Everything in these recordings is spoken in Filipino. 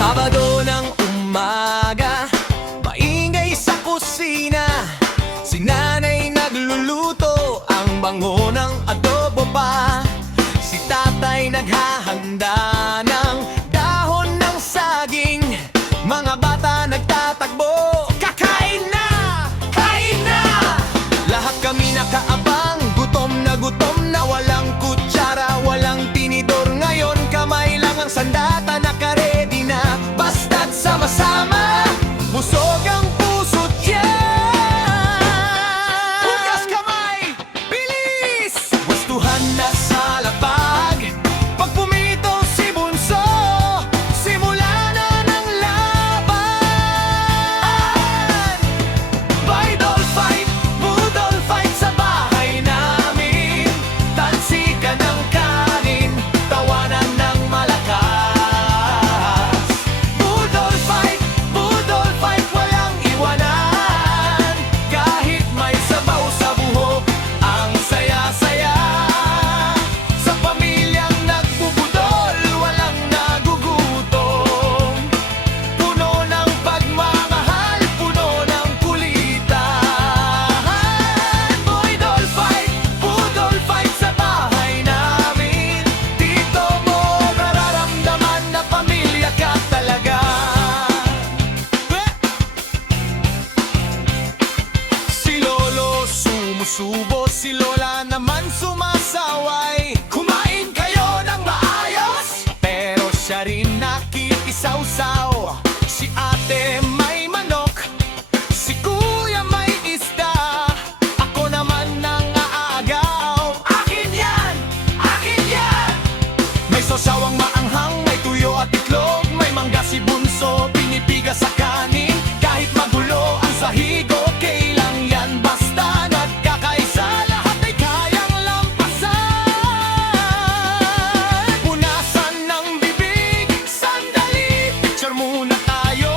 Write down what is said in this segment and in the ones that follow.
Sabado ng umaga, maingay sa kusina. Si nanay nagluluto, ang bango ng adobo pa. Si tatay naghahanda ng dahon ng saging. Mga bata nagtatakbo, kakain na! Kain na! Lahat kami nakaabang, gutom na walang kutsara, walang tinidor. Ngayon kamay lang ang sandata, nakaredy na. Basta't sama-sama, busog ang puso't yan. Hugas kamay, bilis! Gustuhan na sa lapag, pag pumito si Bunso, simula na ng laban. Idol fight, budol fight sa bahay namin. Talsikan ng kanin, tawanan ng malakas. Budol fight, walang iwanan. Kahit may sabaw sa buhok, ang saya-saya. Sa pamilyang nagbubudol, walang nagugutom. Puno ng pagmamahal, puno ng kulitan. Budol fight sa bahay namin. Dito mo mararamdaman na pamilya ka talaga. Si Lolo sumusubo, si Lola naman sumasaway. Kumain kayo ng maayos, pero siya rin nakikisawsaw. Si ate may manok, si kuya may isda, ako naman nang aagaw. Akin yan! Akin yan! May sosawang maanghang, may tuyo at itlog, may mangga si Bunso, pinipiga sa kanin. Kahit magulo ang sahig, okay lang yan, basta nagkakaisa, lahat ay kayang lampasan. Punasan ng bibig, sandali, picture muna tayo.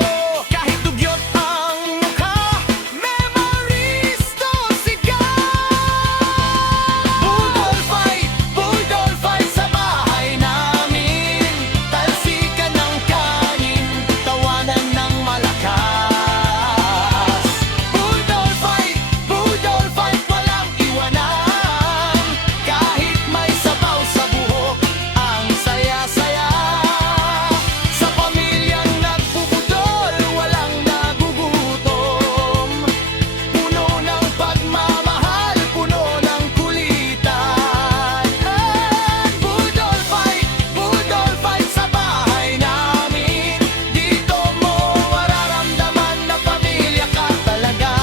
Kahit dugyot ang mukha, memories to sigaw. Budol fight sa bahay namin. Talsikan ng kanin, tawanan ng malakas. Budol fight, walang iwanan. Kahit may sabaw sa buhok, ang saya-saya. Sa pamilyang nagbubudol, walang nagugutom. Puno ng pagmamahal, puno ng kulitan. Budol fight sa bahay namin. Dito mo mararamdaman na pamilya ka talaga.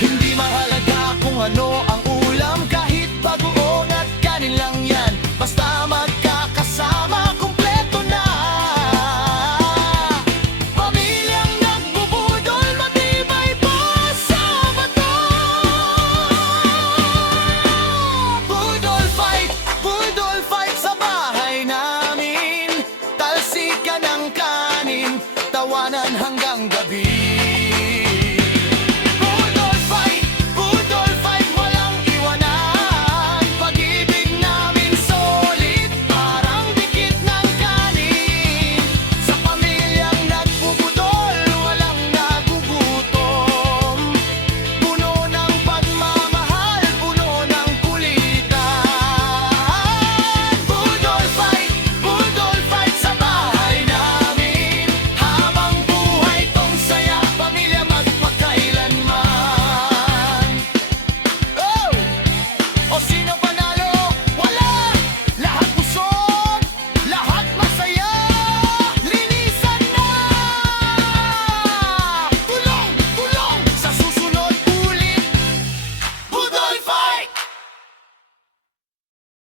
Hindi mahalaga kung ano ang ulam, kahit bagoong at kanin lang yan. Basta